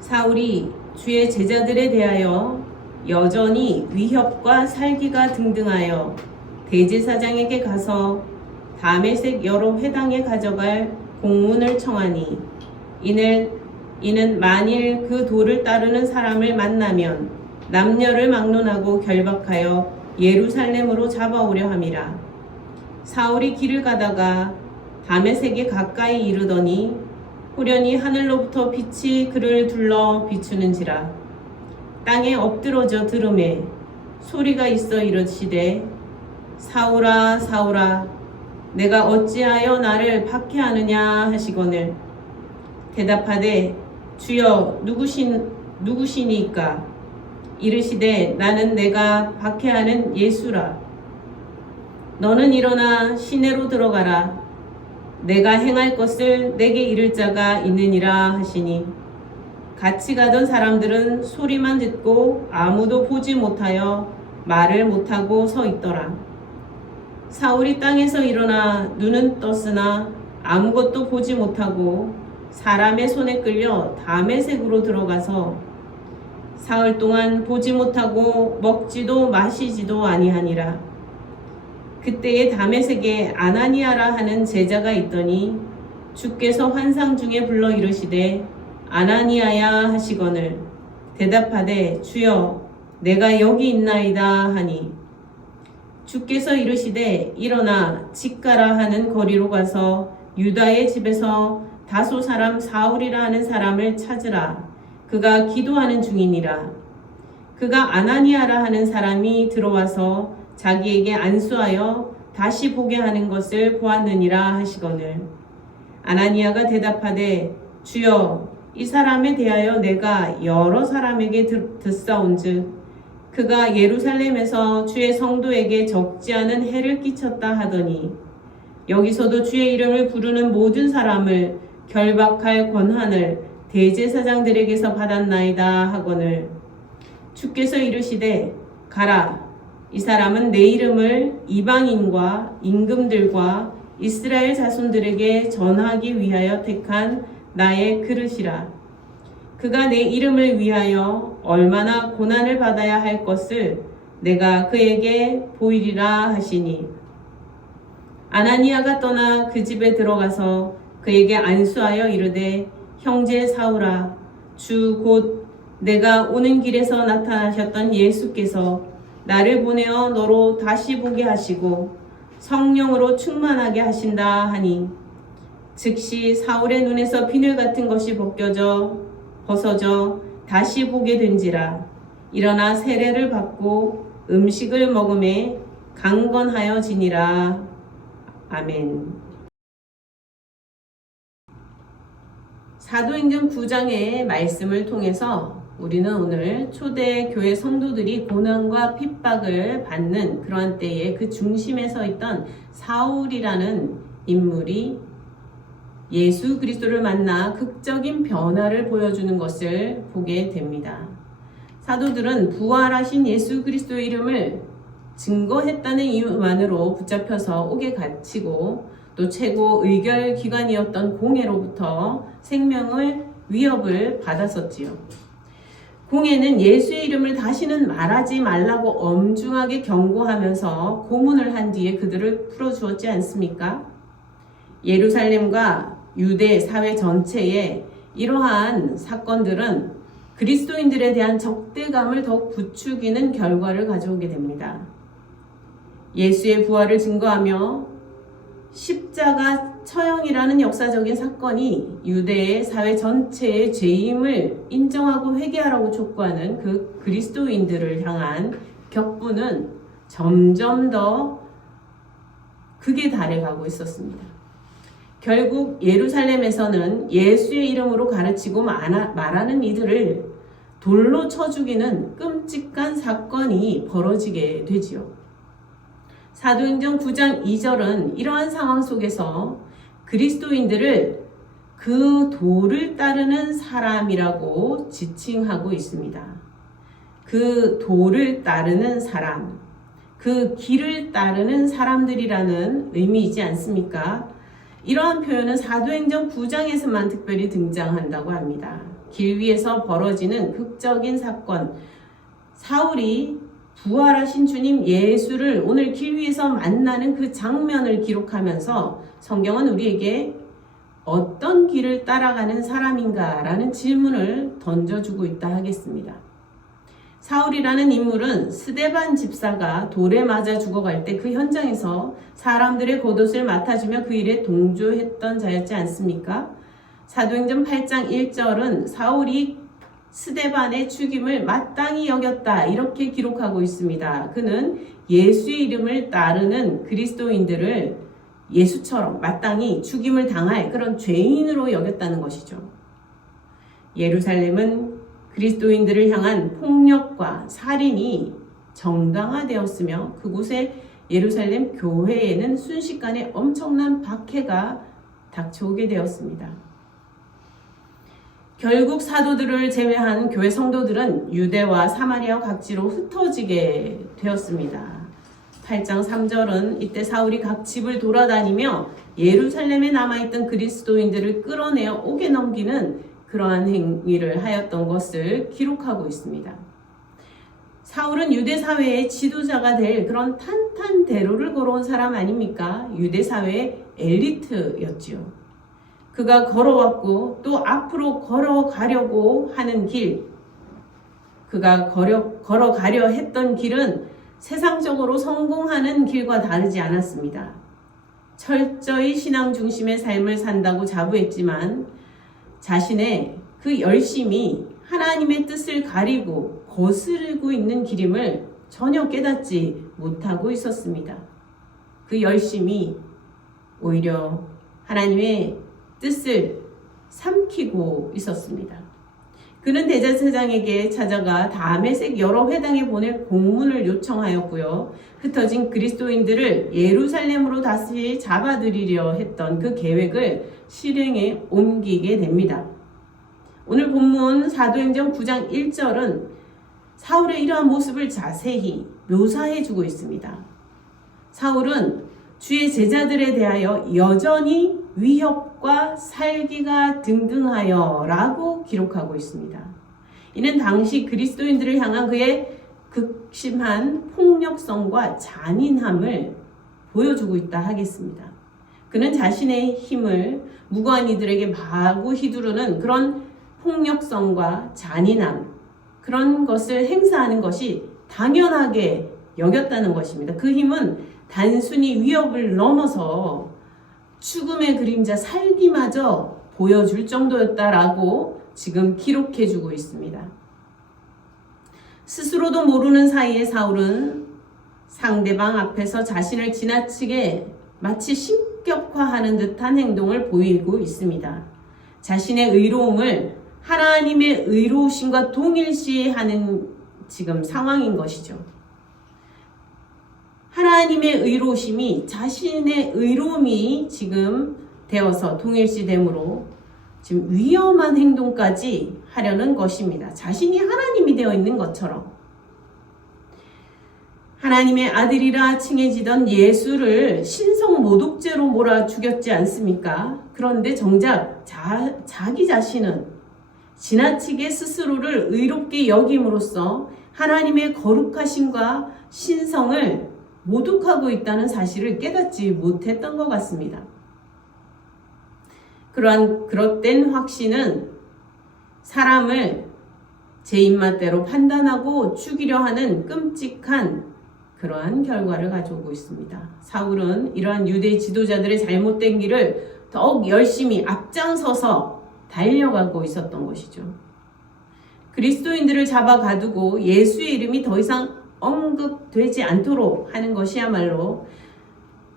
사울이 주의 제자들에 대하여 여전히 위협과 살기가 등등하여 대제사장에게 가서 다메섹 여러 회당에 가져갈 공문을 청하니 이는 만일 그 도를 따르는 사람을 만나면 남녀를 막론하고 결박하여 예루살렘으로 잡아오려 함이라. 사울이 길을 가다가 다메섹에 가까이 이르더니 후련히 하늘로부터 빛이 그를 둘러 비추는지라. 땅에 엎드러져 들음에 소리가 있어 이르시되 사울아 사울아 내가 어찌하여 나를 박해하느냐 하시거늘 대답하되 주여 누구시니까 이르시되 나는 내가 박해하는 예수라. 너는 일어나 시내로 들어가라. 내가 행할 것을 내게 이를 자가 있느니라 하시니 같이 가던 사람들은 소리만 듣고 아무도 보지 못하여 말을 못하고 서 있더라. 사울이 땅에서 일어나 눈은 떴으나 아무것도 보지 못하고 사람의 손에 끌려 다메섹으로 들어가서 사흘 동안 보지 못하고 먹지도 마시지도 아니하니라. 그때에 다메섹에 아나니아라 하는 제자가 있더니 주께서 환상 중에 불러 이르시되 아나니아야 하시거늘 대답하되 주여 내가 여기 있나이다 하니 주께서 이르시되 일어나 직가라 하는 거리로 가서 유다의 집에서 다소 사람 사울이라 하는 사람을 찾으라. 그가 기도하는 중이니라. 그가 아나니아라 하는 사람이 들어와서 자기에게 안수하여 다시 보게 하는 것을 보았느니라 하시거늘 아나니아가 대답하되 주여 이 사람에 대하여 내가 여러 사람에게 듣사온즉 그가 예루살렘에서 주의 성도에게 적지 않은 해를 끼쳤다 하더니 여기서도 주의 이름을 부르는 모든 사람을 결박할 권한을 대제사장들에게서 받았나이다 하거늘 주께서 이르시되 가라. 이 사람은 내 이름을 이방인과 임금들과 이스라엘 자손들에게 전하기 위하여 택한 나의 그릇이라. 그가 내 이름을 위하여 얼마나 고난을 받아야 할 것을 내가 그에게 보이리라 하시니 아나니아가 떠나 그 집에 들어가서 그에게 안수하여 이르되 형제 사울아 주 곧 내가 오는 길에서 나타나셨던 예수께서 나를 보내어 너로 다시 보게 하시고 성령으로 충만하게 하신다 하니 즉시 사울의 눈에서 비늘 같은 것이 벗어져 다시 보게 된지라. 일어나 세례를 받고 음식을 먹음에 강건하여지니라. 아멘. 사도행전 9장의 말씀을 통해서 우리는 오늘 초대교회 성도들이 고난과 핍박을 받는 그러한 때에 그 중심에 서 있던 사울이라는 인물이 예수 그리스도를 만나 극적인 변화를 보여주는 것을 보게 됩니다. 사도들은 부활하신 예수 그리스도의 이름을 증거했다는 이유만으로 붙잡혀서 옥에 갇히고 또 최고 의결기관이었던 공회로부터 생명을 위협을 받았었지요. 공회는 예수의 이름을 다시는 말하지 말라고 엄중하게 경고하면서 고문을 한 뒤에 그들을 풀어주었지 않습니까? 예루살렘과 유대 사회 전체에 이러한 사건들은 그리스도인들에 대한 적대감을 더욱 부추기는 결과를 가져오게 됩니다. 예수의 부활을 증거하며 십자가 처형이라는 역사적인 사건이 유대의 사회 전체의 죄임을 인정하고 회개하라고 촉구하는 그 그리스도인들을 향한 격분은 점점 더 극에 달해가고 있었습니다. 결국 예루살렘에서는 예수의 이름으로 가르치고 말하는 이들을 돌로 쳐 죽이는 끔찍한 사건이 벌어지게 되지요. 사도행전 9장 2절은 이러한 상황 속에서 그리스도인들을 그 도를 따르는 사람이라고 지칭하고 있습니다. 그 도를 따르는 사람, 그 길을 따르는 사람들이라는 의미이지 않습니까? 이러한 표현은 사도행전 9장에서만 특별히 등장한다고 합니다. 길 위에서 벌어지는 극적인 사건, 사울이 부활하신 주님 예수를 오늘 길 위에서 만나는 그 장면을 기록하면서 성경은 우리에게 어떤 길을 따라가는 사람인가 라는 질문을 던져주고 있다 하겠습니다. 사울이라는 인물은 스데반 집사가 돌에 맞아 죽어갈 때 그 현장에서 사람들의 겉옷을 맡아주며 그 일에 동조했던 자였지 않습니까? 사도행전 8장 1절은 사울이 스데반의 죽임을 마땅히 여겼다 이렇게 기록하고 있습니다. 그는 예수의 이름을 따르는 그리스도인들을 예수처럼 마땅히 죽임을 당할 그런 죄인으로 여겼다는 것이죠. 예루살렘은 그리스도인들을 향한 폭력과 살인이 정당화되었으며 그곳에 예루살렘 교회에는 순식간에 엄청난 박해가 닥쳐오게 되었습니다. 결국 사도들을 제외한 교회 성도들은 유대와 사마리아 각지로 흩어지게 되었습니다. 8장 3절은 이때 사울이 각 집을 돌아다니며 예루살렘에 남아있던 그리스도인들을 끌어내어 옥에 넘기는 그러한 행위를 하였던 것을 기록하고 있습니다. 사울은 유대 사회의 지도자가 될 그런 탄탄대로를 걸어온 사람 아닙니까? 유대 사회의 엘리트였지요. 그가 걸어왔고 또 앞으로 걸어가려고 하는 길, 그가 걸어가려 했던 길은 세상적으로 성공하는 길과 다르지 않았습니다. 철저히 신앙 중심의 삶을 산다고 자부했지만 자신의 그 열심이 하나님의 뜻을 가리고 거스르고 있는 길임을 전혀 깨닫지 못하고 있었습니다. 그 열심이 오히려 하나님의 뜻을 삼키고 있었습니다. 그는 대제사장에게 찾아가 다메섹 여러 회당에 보낼 공문을 요청하였고요. 흩어진 그리스도인들을 예루살렘으로 다시 잡아들이려 했던 그 계획을 실행에 옮기게 됩니다. 오늘 본문 사도행전 9장 1절은 사울의 이러한 모습을 자세히 묘사해주고 있습니다. 사울은 주의 제자들에 대하여 여전히 위협과 살기가 등등하여 라고 기록하고 있습니다. 이는 당시 그리스도인들을 향한 그의 극심한 폭력성과 잔인함을 보여주고 있다 하겠습니다. 그는 자신의 힘을 무고한 이들에게 마구 휘두르는 그런 폭력성과 잔인함, 그런 것을 행사하는 것이 당연하게 여겼다는 것입니다. 그 힘은 단순히 위협을 넘어서 죽음의 그림자 살기마저 보여줄 정도였다라고 지금 기록해주고 있습니다. 스스로도 모르는 사이에 사울은 상대방 앞에서 자신을 지나치게 마치 신격화하는 듯한 행동을 보이고 있습니다. 자신의 의로움을 하나님의 의로우심과 동일시하는 지금 상황인 것이죠. 하나님의 의로우심이 자신의 의로움이 지금 되어서 동일시되므로 지금 위험한 행동까지 하려는 것입니다. 자신이 하나님이 되어 있는 것처럼. 하나님의 아들이라 칭해지던 예수를 신성 모독죄로 몰아 죽였지 않습니까? 그런데 정작 자기 자신은 지나치게 스스로를 의롭게 여김으로써 하나님의 거룩하심과 신성을 모독하고 있다는 사실을 깨닫지 못했던 것 같습니다. 그러한 그릇된 확신은 사람을 제 입맛대로 판단하고 죽이려 하는 끔찍한 그러한 결과를 가져오고 있습니다. 사울은 이러한 유대 지도자들의 잘못된 길을 더욱 열심히 앞장서서 달려가고 있었던 것이죠. 그리스도인들을 잡아 가두고 예수의 이름이 더 이상 언급되지 않도록 하는 것이야말로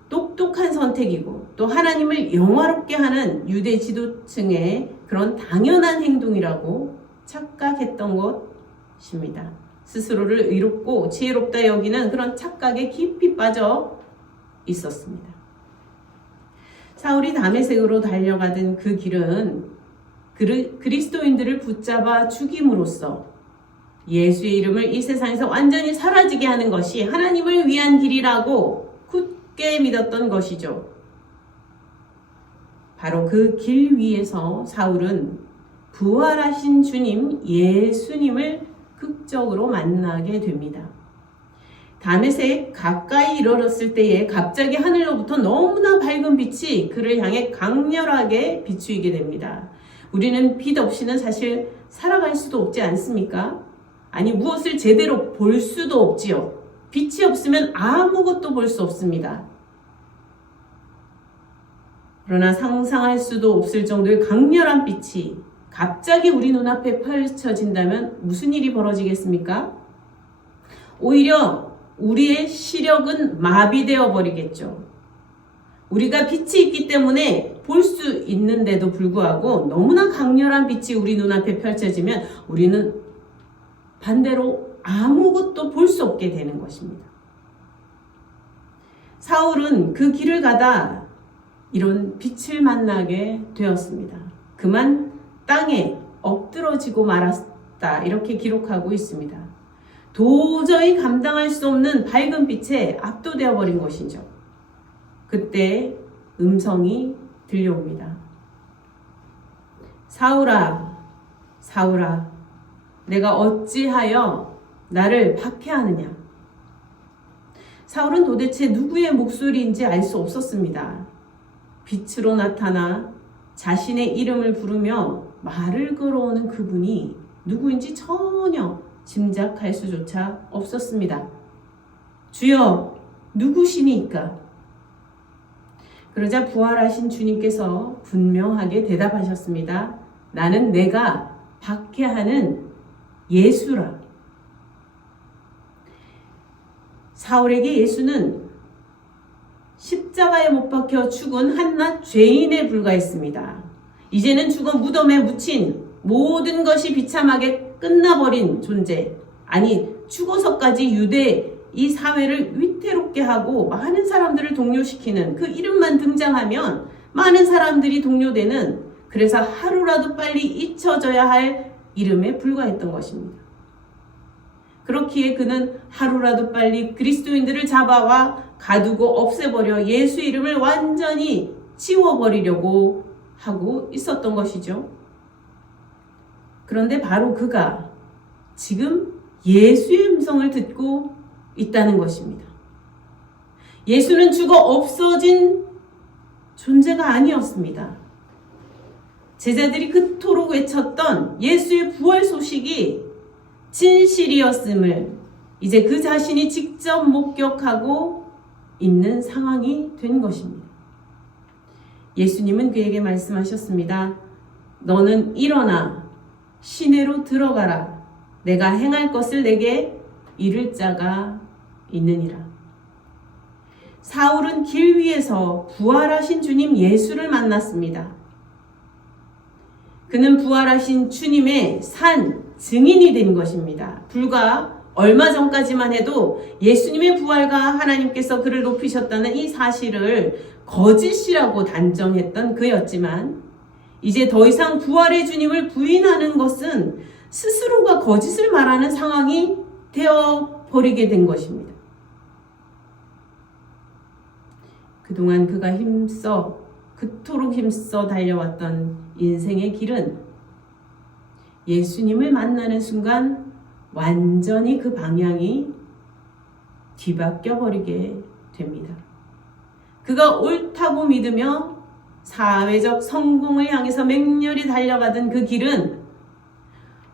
똑똑한 선택이고 또 하나님을 영화롭게 하는 유대 지도층의 그런 당연한 행동이라고 착각했던 것입니다. 스스로를 의롭고 지혜롭다 여기는 그런 착각에 깊이 빠져 있었습니다. 사울이 다메섹으로 달려가던 그 길은 그리스도인들을 붙잡아 죽임으로써 예수의 이름을 이 세상에서 완전히 사라지게 하는 것이 하나님을 위한 길이라고 굳게 믿었던 것이죠. 바로 그 길 위에서 사울은 부활하신 주님 예수님을 극적으로 만나게 됩니다. 다메섹 가까이 이르렀을 때에 갑자기 하늘로부터 너무나 밝은 빛이 그를 향해 강렬하게 비추이게 됩니다. 우리는 빛 없이는 사실 살아갈 수도 없지 않습니까? 아니, 무엇을 제대로 볼 수도 없지요. 빛이 없으면 아무것도 볼 수 없습니다. 그러나 상상할 수도 없을 정도의 강렬한 빛이 갑자기 우리 눈앞에 펼쳐진다면 무슨 일이 벌어지겠습니까? 오히려 우리의 시력은 마비되어 버리겠죠. 우리가 빛이 있기 때문에 볼 수 있는데도 불구하고 너무나 강렬한 빛이 우리 눈앞에 펼쳐지면 우리는 반대로 아무것도 볼 수 없게 되는 것입니다. 사울은 그 길을 가다 이런 빛을 만나게 되었습니다. 그만 땅에 엎드러지고 말았다, 이렇게 기록하고 있습니다. 도저히 감당할 수 없는 밝은 빛에 압도되어 버린 것이죠. 그때 음성이 들려옵니다. 사울아, 사울아, 내가 어찌하여 나를 박해하느냐? 사울은 도대체 누구의 목소리인지 알 수 없었습니다. 빛으로 나타나 자신의 이름을 부르며 말을 걸어오는 그분이 누구인지 전혀 짐작할 수조차 없었습니다. 주여, 누구시니까? 그러자 부활하신 주님께서 분명하게 대답하셨습니다. 나는 내가 박해하는 예수라. 사울에게 예수는 십자가에 못 박혀 죽은 한낱 죄인에 불과했습니다. 이제는 죽어 무덤에 묻힌 모든 것이 비참하게 끝나버린 존재, 아니 죽어서까지 유대 이 사회를 위태롭게 하고 많은 사람들을 동요시키는 그 이름만 등장하면 많은 사람들이 동요되는, 그래서 하루라도 빨리 잊혀져야 할 이름에 불과했던 것입니다. 그렇기에 그는 하루라도 빨리 그리스도인들을 잡아와 가두고 없애버려 예수 이름을 완전히 지워버리려고 하고 있었던 것이죠. 그런데 바로 그가 지금 예수의 음성을 듣고 있다는 것입니다. 예수는 죽어 없어진 존재가 아니었습니다. 제자들이 그토록 외쳤던 예수의 부활 소식이 진실이었음을 이제 그 자신이 직접 목격하고 있는 상황이 된 것입니다. 예수님은 그에게 말씀하셨습니다. 너는 일어나 시내로 들어가라. 내가 행할 것을 내게 이를 자가 있느니라. 사울은 길 위에서 부활하신 주님 예수를 만났습니다. 그는 부활하신 주님의 산 증인이 된 것입니다. 불과 얼마 전까지만 해도 예수님의 부활과 하나님께서 그를 높이셨다는 이 사실을 거짓이라고 단정했던 그였지만, 이제 더 이상 부활의 주님을 부인하는 것은 스스로가 거짓을 말하는 상황이 되어버리게 된 것입니다. 그동안 그가 그토록 힘써 달려왔던 인생의 길은 예수님을 만나는 순간 완전히 그 방향이 뒤바뀌어 버리게 됩니다. 그가 옳다고 믿으며 사회적 성공을 향해서 맹렬히 달려가던 그 길은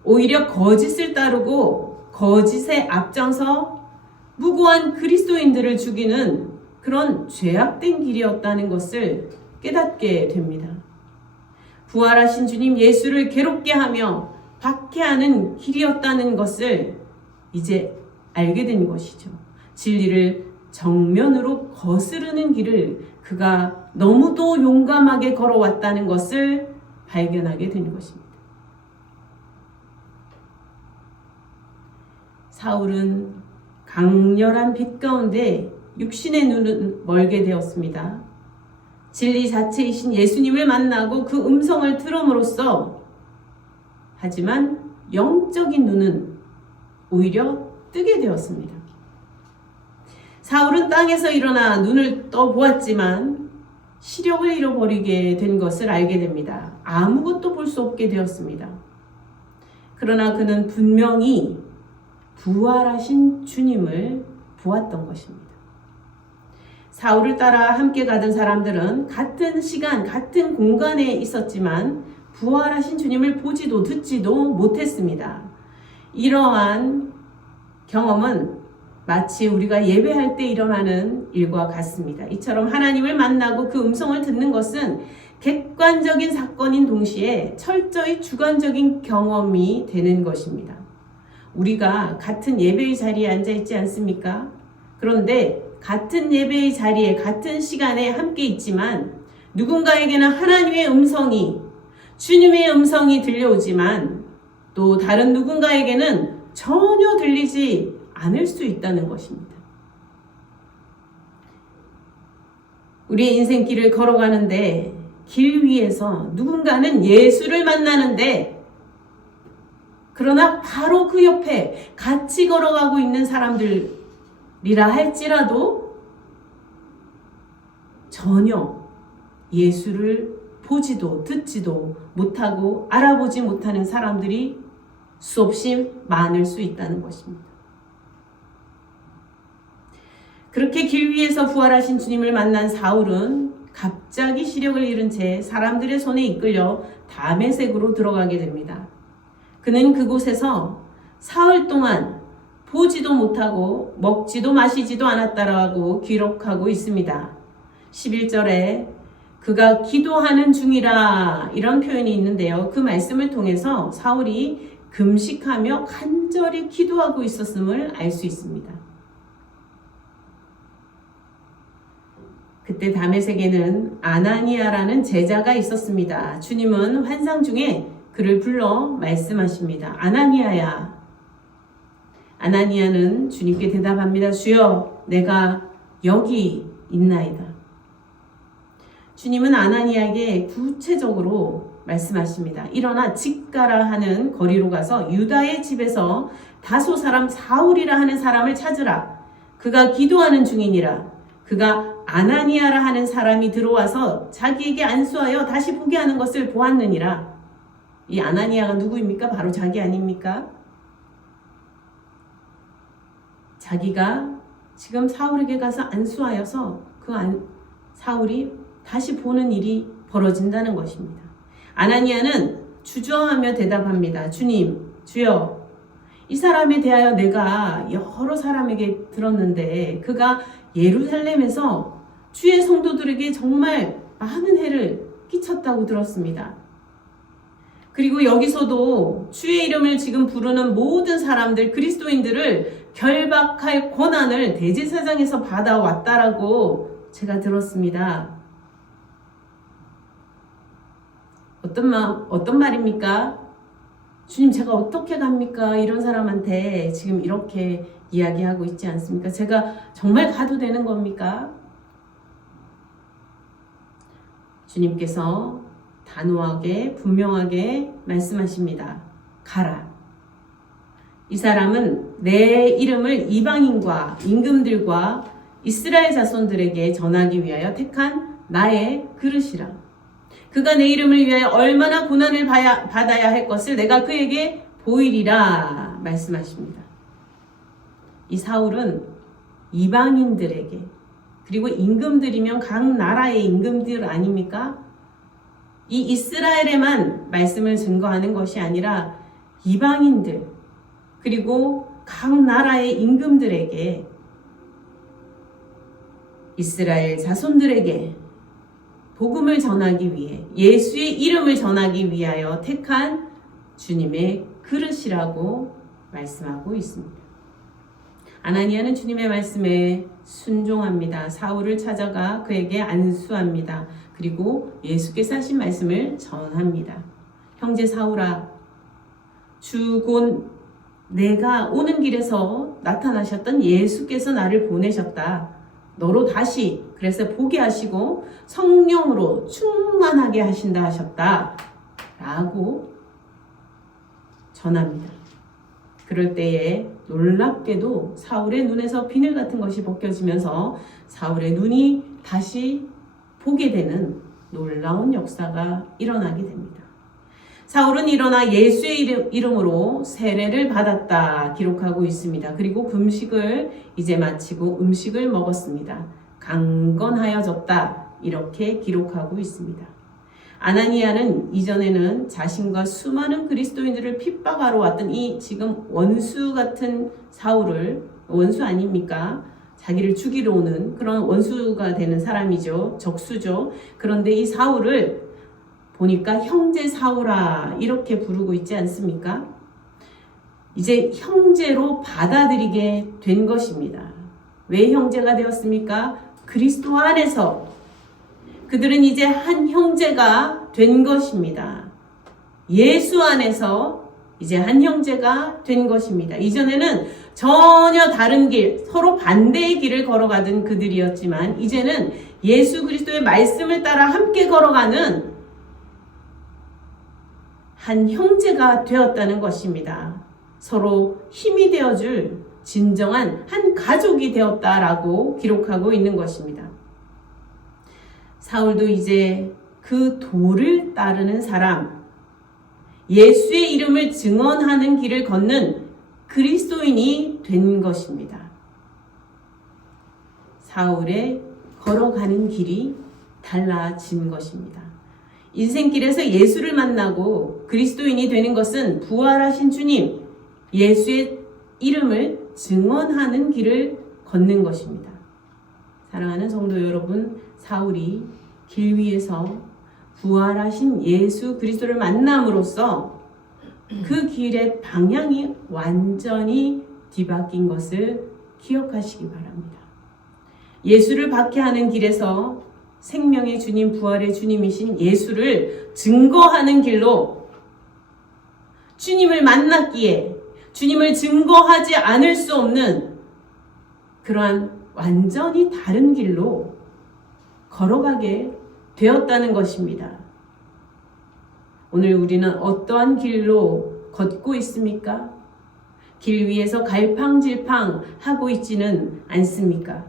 오히려 거짓을 따르고 거짓에 앞장서 무고한 그리스도인들을 죽이는 그런 죄악된 길이었다는 것을 깨닫게 됩니다. 부활하신 주님 예수를 괴롭게 하며 박해하는 길이었다는 것을 이제 알게 된 것이죠. 진리를 정면으로 거스르는 길을 그가 너무도 용감하게 걸어왔다는 것을 발견하게 된 것입니다. 사울은 강렬한 빛 가운데 육신의 눈은 멀게 되었습니다. 진리 자체이신 예수님을 만나고 그 음성을 들음으로써, 하지만 영적인 눈은 오히려 뜨게 되었습니다. 사울은 땅에서 일어나 눈을 떠보았지만 시력을 잃어버리게 된 것을 알게 됩니다. 아무것도 볼 수 없게 되었습니다. 그러나 그는 분명히 부활하신 주님을 보았던 것입니다. 사울을 따라 함께 가던 사람들은 같은 시간, 같은 공간에 있었지만 부활하신 주님을 보지도 듣지도 못했습니다. 이러한 경험은 마치 우리가 예배할 때 일어나는 일과 같습니다. 이처럼 하나님을 만나고 그 음성을 듣는 것은 객관적인 사건인 동시에 철저히 주관적인 경험이 되는 것입니다. 우리가 같은 예배의 자리에 앉아 있지 않습니까? 그런데 같은 예배의 자리에 같은 시간에 함께 있지만 누군가에게는 하나님의 음성이, 주님의 음성이 들려오지만 또 다른 누군가에게는 전혀 들리지 않을 수 있다는 것입니다. 우리의 인생길을 걸어가는데 길 위에서 누군가는 예수를 만나는데 그러나 바로 그 옆에 같이 걸어가고 있는 사람들이라 할지라도 전혀 예수를 보지도 듣지도 못하고 알아보지 못하는 사람들이 수없이 많을 수 있다는 것입니다. 그렇게 길 위에서 부활하신 주님을 만난 사울은 갑자기 시력을 잃은 채 사람들의 손에 이끌려 다메섹으로 들어가게 됩니다. 그는 그곳에서 사흘 동안 보지도 못하고 먹지도 마시지도 않았다라고 기록하고 있습니다. 11절에 그가 기도하는 중이라 이런 표현이 있는데요. 그 말씀을 통해서 사울이 금식하며 간절히 기도하고 있었음을 알 수 있습니다. 그때 다메섹에는 아나니아라는 제자가 있었습니다. 주님은 환상 중에 그를 불러 말씀하십니다. 아나니아야. 아나니아는 주님께 대답합니다. 주여, 내가 여기 있나이다. 주님은 아나니아에게 구체적으로 말씀하십니다. 일어나 집 가라 하는 거리로 가서 유다의 집에서 다소 사람 사울이라 하는 사람을 찾으라. 그가 기도하는 중이니라. 그가 아나니아라 하는 사람이 들어와서 자기에게 안수하여 다시 보게 하는 것을 보았느니라. 이 아나니아가 누구입니까? 바로 자기 아닙니까? 자기가 지금 사울에게 가서 안수하여서 사울이 다시 보는 일이 벌어진다는 것입니다. 아나니아는 주저하며 대답합니다. 주님, 주여, 이 사람에 대하여 내가 여러 사람에게 들었는데 그가 예루살렘에서 주의 성도들에게 정말 많은 해를 끼쳤다고 들었습니다. 그리고 여기서도 주의 이름을 지금 부르는 모든 사람들, 그리스도인들을 결박할 권한을 대제사장에서 받아왔다라고 제가 들었습니다. 어떤 말입니까? 주님, 제가 어떻게 갑니까? 이런 사람한테 지금 이렇게 이야기하고 있지 않습니까? 제가 정말 가도 되는 겁니까? 주님께서 단호하게 분명하게 말씀하십니다. 가라. 이 사람은 내 이름을 이방인과 임금들과 이스라엘 자손들에게 전하기 위하여 택한 나의 그릇이라. 그가 내 이름을 위하여 얼마나 고난을 받아야 할 것을 내가 그에게 보이리라 말씀하십니다. 이 사울은 이방인들에게, 그리고 임금들이면 각 나라의 임금들 아닙니까? 이 이스라엘에만 말씀을 증거하는 것이 아니라 이방인들, 그리고 각 나라의 임금들에게, 이스라엘 자손들에게 복음을 전하기 위해, 예수의 이름을 전하기 위하여 택한 주님의 그릇이라고 말씀하고 있습니다. 아나니아는 주님의 말씀에 순종합니다. 사울을 찾아가 그에게 안수합니다. 그리고 예수께서 하신 말씀을 전합니다. 형제 사울아, 주 곧 내가 오는 길에서 나타나셨던 예수께서 나를 보내셨다. 너로 다시 그래서 보게 하시고 성령으로 충만하게 하신다 하셨다. 라고 전합니다. 그럴 때에 놀랍게도 사울의 눈에서 비늘 같은 것이 벗겨지면서 사울의 눈이 다시 보게 되는 놀라운 역사가 일어나게 됩니다. 사울은 일어나 예수의 이름으로 세례를 받았다 기록하고 있습니다. 그리고 금식을 이제 마치고 음식을 먹었습니다. 강건하여졌다 이렇게 기록하고 있습니다. 아나니아는 이전에는 자신과 수많은 그리스도인들을 핍박하러 왔던 이 지금 원수 같은 사울을, 원수 아닙니까? 자기를 죽이러 오는 그런 원수가 되는 사람이죠. 적수죠. 그런데 이 사울을 보니까 형제 사울아 이렇게 부르고 있지 않습니까? 이제 형제로 받아들이게 된 것입니다. 왜 형제가 되었습니까? 그리스도 안에서 그들은 이제 한 형제가 된 것입니다. 예수 안에서 이제 한 형제가 된 것입니다. 이전에는 전혀 다른 길, 서로 반대의 길을 걸어가던 그들이었지만 이제는 예수 그리스도의 말씀을 따라 함께 걸어가는 한 형제가 되었다는 것입니다. 서로 힘이 되어줄 진정한 한 가족이 되었다라고 기록하고 있는 것입니다. 사울도 이제 그 도를 따르는 사람, 예수의 이름을 증언하는 길을 걷는 그리스도인이 된 것입니다. 사울의 걸어가는 길이 달라진 것입니다. 인생길에서 예수를 만나고 그리스도인이 되는 것은 부활하신 주님, 예수의 이름을 증언하는 길을 걷는 것입니다. 사랑하는 성도 여러분, 사울이 길 위에서 부활하신 예수 그리스도를 만남으로써 그 길의 방향이 완전히 뒤바뀐 것을 기억하시기 바랍니다. 예수를 박해하는 길에서 생명의 주님, 부활의 주님이신 예수를 증거하는 길로 주님을 만났기에 주님을 증거하지 않을 수 없는 그러한 완전히 다른 길로 걸어가게 되었다는 것입니다. 오늘 우리는 어떠한 길로 걷고 있습니까? 길 위에서 갈팡질팡 하고 있지는 않습니까?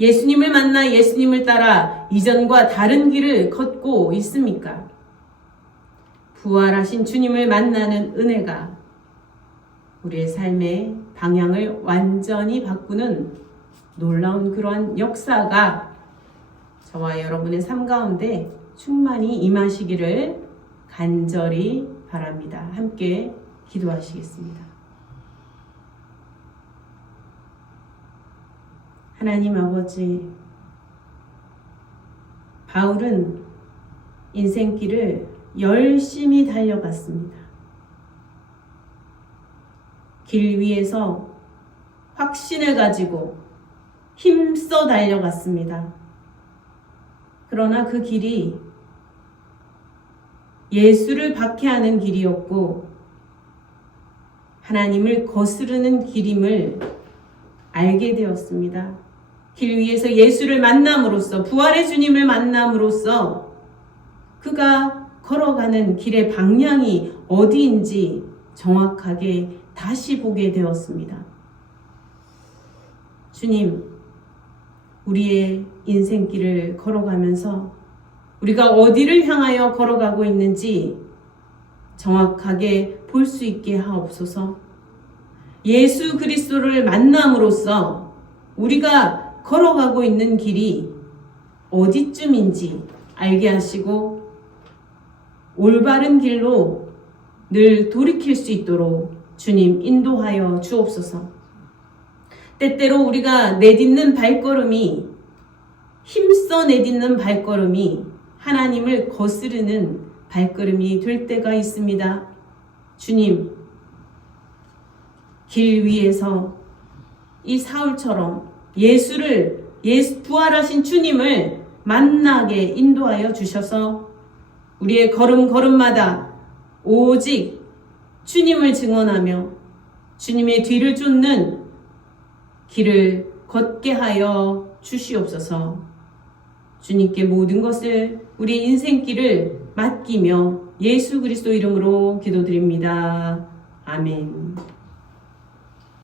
예수님을 만나 예수님을 따라 이전과 다른 길을 걷고 있습니까? 부활하신 주님을 만나는 은혜가 우리의 삶의 방향을 완전히 바꾸는 놀라운 그러한 역사가 저와 여러분의 삶 가운데 충만히 임하시기를 간절히 바랍니다. 함께 기도하시겠습니다. 하나님 아버지, 바울은 인생길을 열심히 달려갔습니다. 길 위에서 확신을 가지고 힘써 달려갔습니다. 그러나 그 길이 예수를 박해하는 길이었고 하나님을 거스르는 길임을 알게 되었습니다. 길 위에서 예수를 만남으로써, 부활의 주님을 만남으로써 그가 걸어가는 길의 방향이 어디인지 정확하게 다시 보게 되었습니다. 주님, 우리의 인생길을 걸어가면서 우리가 어디를 향하여 걸어가고 있는지 정확하게 볼 수 있게 하옵소서. 예수 그리스도를 만남으로써 우리가 걸어가고 있는 길이 어디쯤인지 알게 하시고 올바른 길로 늘 돌이킬 수 있도록 주님 인도하여 주옵소서. 때때로 우리가 내딛는 발걸음이, 힘써 내딛는 발걸음이 하나님을 거스르는 발걸음이 될 때가 있습니다. 주님, 길 위에서 이 사울처럼 부활하신 주님을 만나게 인도하여 주셔서 우리의 걸음걸음마다 오직 주님을 증언하며 주님의 뒤를 쫓는 길을 걷게 하여 주시옵소서. 주님께 모든 것을 우리 인생길을 맡기며 예수 그리스도 이름으로 기도드립니다. 아멘.